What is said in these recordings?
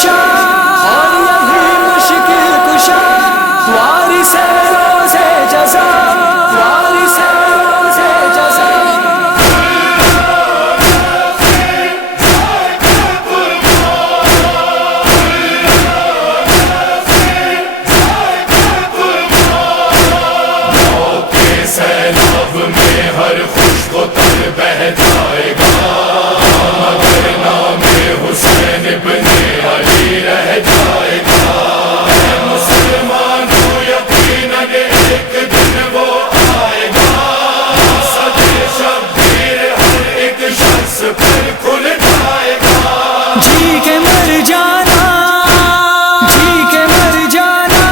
کشا اور یہی مشکل کشا وارث روز جزا وارث روز جزا سیلاب میں ہر خشک و تر بہہ جائے گا مگر نام حسین ابن علی رہ جائے گا مسلمانوں یقیناً ایک دن وہ آئے گا سجے شبیر ہر ایک شخص پر کھل جائے گا جی کے مر جانا جی کے مر جانا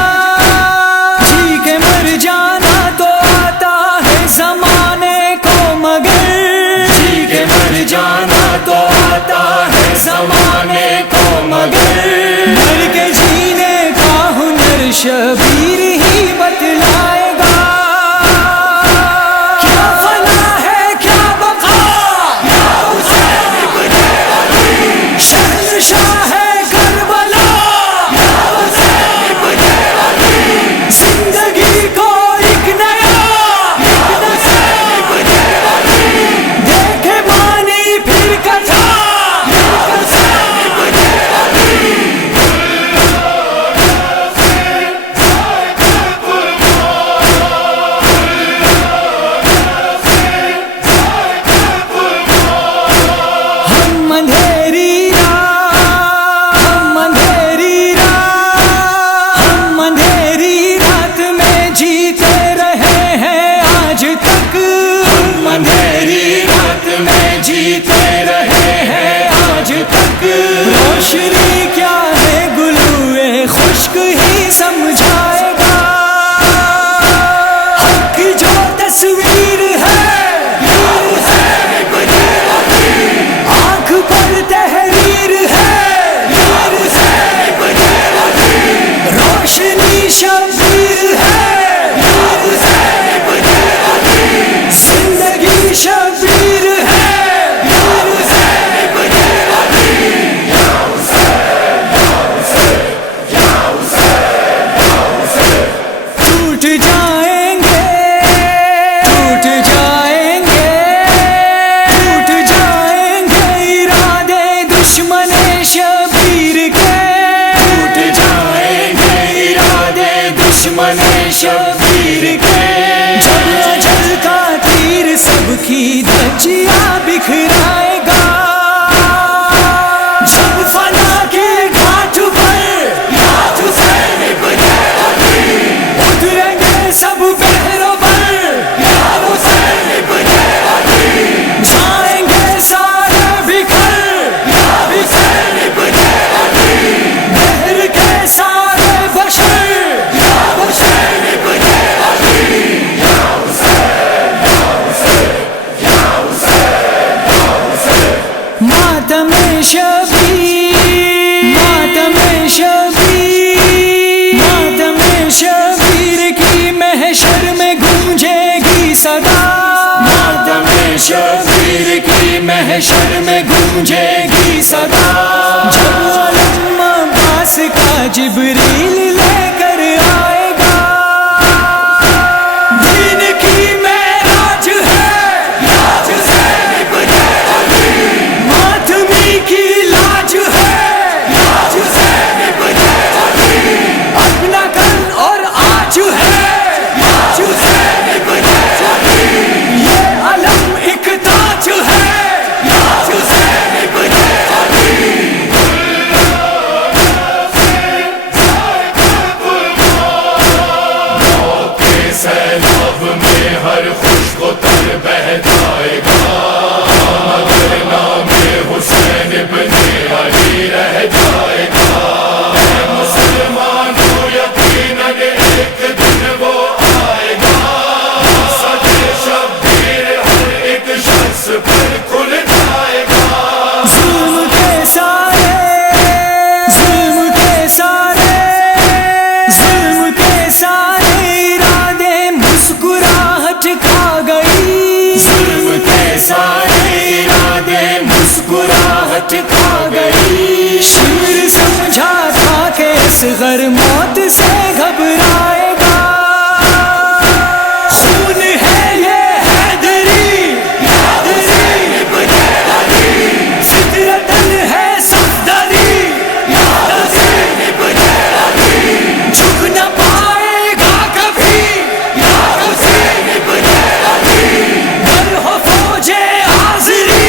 جی کے مر جانا تو آتا ہے زمانے کو مگر جی کے مر جانا تو آتا ہے زمانے کو مگر مر کے جینے کا ہنر شبیر ہی بتلائے گا کیا فنا ہے کیا بقا یا حسین ابن علی شہنشاہ ہے کربلا یا حسین ابن علی زندگی کو ایک نیا یا حسین ابن علی دیکھے بانی پھر کٹا یا حسین ابن علی ہم اندھیری رات ہم اندھیری رات ہم اندھیری رات میں جیتے رہے ہیں آج تک ہم اندھیری رات میں جیتے رہے ہیں آج تک روشنی کیا ہے گلوئے خشک ہی سمجھائے گا حق جو تصویر ہے یا حسین ابن علی آنکھ پر تحریر ہے یا حسین ابن علی روشنی شبیر ہے یا حسین ابن علی زندگی شبیر ہے یا حسین ابن علی ٹوٹ جائیں گے ٹوٹ جائیں گے ٹوٹ جائیں گے ارادے دشمن شبیر کے ٹوٹ جائیں گے ارادے دشمن شبیر کے جل جل کا تیر سب کی دھجیاں بکھرائے گا جب فنا کے گھاٹ پر یا حسین ابن علی اتریں گے سب پہروں پر یا حسین ابن علی جائیں گے سارے بکھر یا حسین ابن علی بہر کے سارے بشر یا حسین ابن علی ماتم شبیر ماتم شبیر ماتم شبیر کی محشر میں گونجے گی صدا ماتم شبیر کی محشر میں گونجے گی صدا جب علم عباس کا جبریل لے کر آئے گا دین کی معراج ہے یا حسین ابن علی ماتمی کی لاج ہے یا حسین ابن علی اپنا کل اور آج ہے یا حسین ابن علی یہ علم ایک تاج ہے یا حسین ابن علی اصغر موت سے گھبرائے گا. خون ہے یہ حیدری، فطرتاً ہے صفدری، جھک نہ پائے گا کبھی گر ہو فوج حاضری.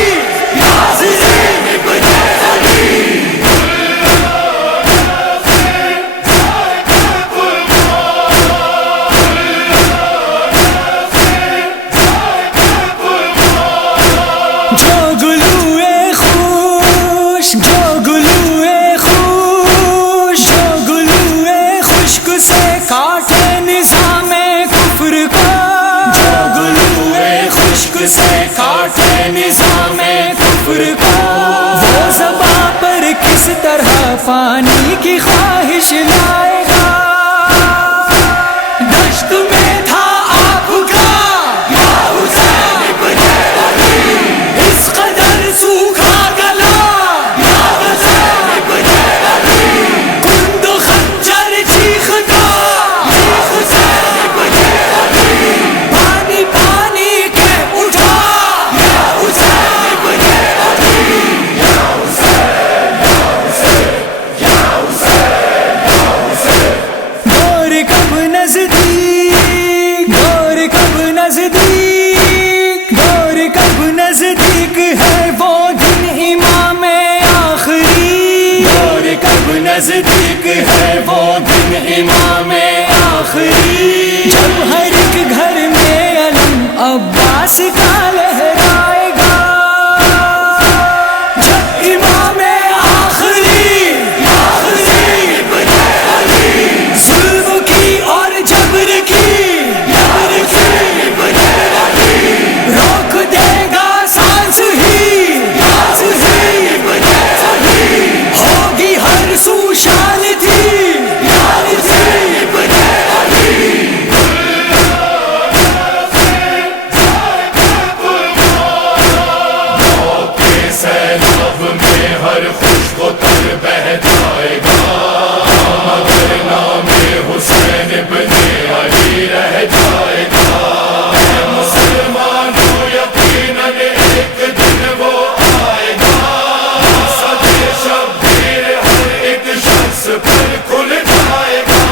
سے کاٹے نظام کفر کو، وہ زباں پر کس طرح پانی کی خواہش لائے گا. دشت میں تھا آپ کا اس قدر سوکھا گلا، کند و خنجر چیختا، پانی پانی کے اٹھا. دور کب نزدیک، دور کب نزدیک، دور کب نزدیک ہے وہ دن امام آخری. دور کب نزدیک ہے وہ دن امام آخری، جب ہر ایک گھر میں علم عباس کا لہرائے گا. جب امام آخری ظلم کی اور جبر کی روک دے گا سانس ہی، ہوگی ہر سو شان تھی. سیلاب میں ہر خوشبو تر بہ جائے گا، مگر نام حسین ابن علی رہ جائے گا. مسلمانوں یقیناً ایک دن وہ آئے گا، سچے شبیر ہر ایک شخص پر کھل جائے گا.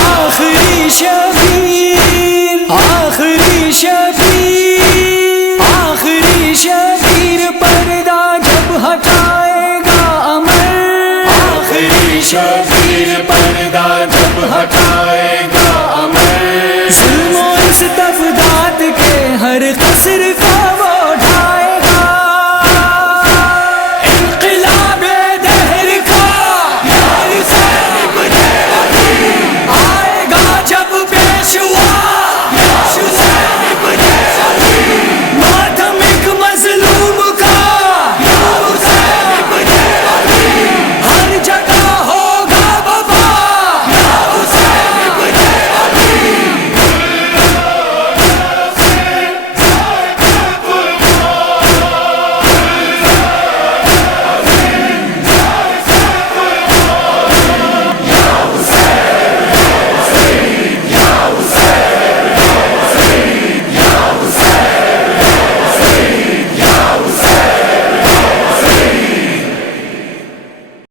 آخری شبیر، آخری شبیر، آخری شبیر پردہ جب ہٹائے گا امر. آخری شبیر پردہ جب ہٹائے گا امر. ظلم و استبداد کے ہر قصر